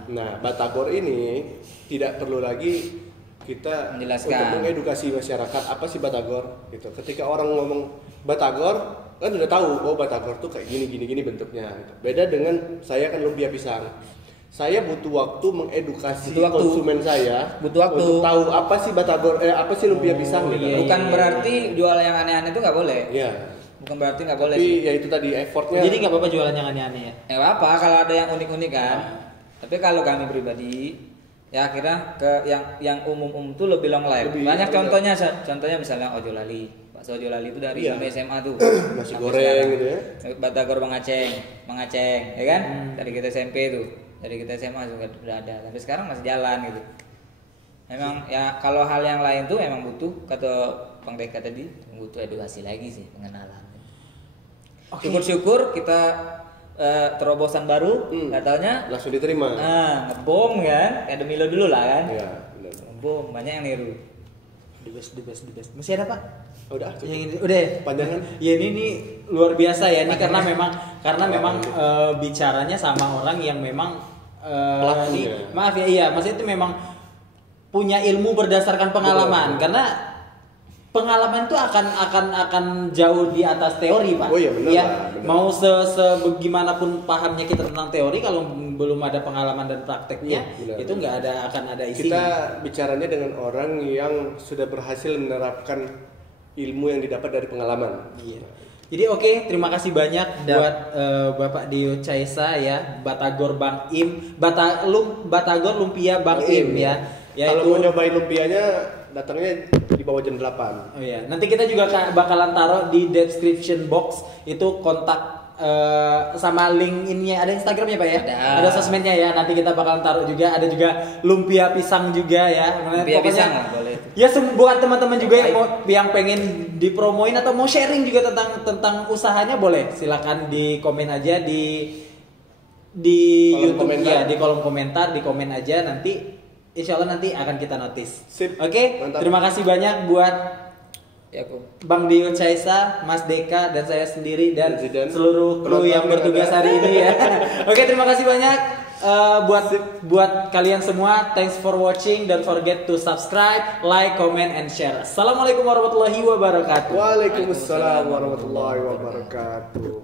Nah, Batagor ini tidak perlu lagi kita Menjelaskan. untuk mengedukasi masyarakat apa sih Batagor gitu. Ketika orang ngomong Batagor kan udah tahu oh Batagor tuh kayak gini bentuknya gitu. Beda dengan saya kan lumpia pisang. Saya butuh waktu mengedukasi Butuh waktu. konsumen saya Butuh waktu. untuk tahu apa sih Batagor apa sih lumpia pisang gitu. iya. Bukan berarti jual yang aneh-aneh itu nggak boleh. Iya. Bukan berarti nggak boleh Tapi sih. ya itu tadi effortnya. Jadi nggak apa-apa jualan yang aneh-aneh ya. Ya apa kalau ada yang unik-unik kan. Tapi kalau kami pribadi ya akhirnya ke yang umum tuh lebih long life. Lebih- Banyak contohnya misalnya Ojo Lali. Bakso Ojo Lali itu dari Iya. kami SMA tuh. Nasi Sampai goreng sekarang. gitu ya. Batagor Bang Aceng, ya kan? Dari kita SMP tuh. Dari kita SMA juga udah ada. Sampai sekarang masih jalan gitu. Memang ya kalau hal yang lain tuh memang butuh kata Bang Deka tadi butuh edukasi lagi sih pengenalan. Oke. Syukur-syukur kita terobosan baru, nggak taunya Langsung diterima. ngebom kan, kayak Demilo dulu lah kan. Iya, benar. Ngebom, banyak yang niru. The best. Masih ada Pak? Oh, udah. cukup. Yang ini udah ya? Panjangan. Ya ini luar biasa ya ini karena memang bicaranya sama orang yang memang Pelakunya. maaf ya iya maksudnya itu memang punya ilmu berdasarkan pengalaman Betul. karena pengalaman itu akan jauh di atas teori Pak. Oh iya, benar, Ya, Pak, benar. mau sebagaimanapun pahamnya kita tentang teori kalau belum ada pengalaman dan prakteknya Iya, benar, itu nggak akan ada isinya. Kita bicaranya dengan orang yang sudah berhasil menerapkan ilmu yang didapat dari pengalaman. Iya. Jadi oke, terima kasih banyak buat Bapak Dio Caesa ya, Batagor Bang Im, Batagor Lumpia Bang Im ya. Kalau mau nyobain lumpianya datangnya di bawah jam 8. Oh iya, nanti kita juga bakalan taruh di description box itu kontak sama link ininya, ada Instagramnya Pak ya? Ada. Sosmednya ya, nanti kita bakalan taruh juga, ada juga lumpia pisang juga ya. Lumpia pisang lah, boleh. Ya buat teman-teman juga yang pengen dipromoin atau mau sharing juga tentang usahanya boleh, silakan di komen aja di Kolom YouTube komentar. ya, di kolom komentar, di komen aja nanti insya Allah nanti akan kita notice. Sip. Oke, Mantap. terima kasih banyak buat Ya aku. Bang Dio Caisa, Mas Deka, dan saya sendiri dan Dan seluruh kru yang bertugas hari ini ya. Oke, terima kasih banyak buat kalian semua. Thanks for watching. Don't forget to subscribe, like, comment, and share. Assalamualaikum warahmatullahi wabarakatuh. Waalaikumsalam warahmatullahi wabarakatuh.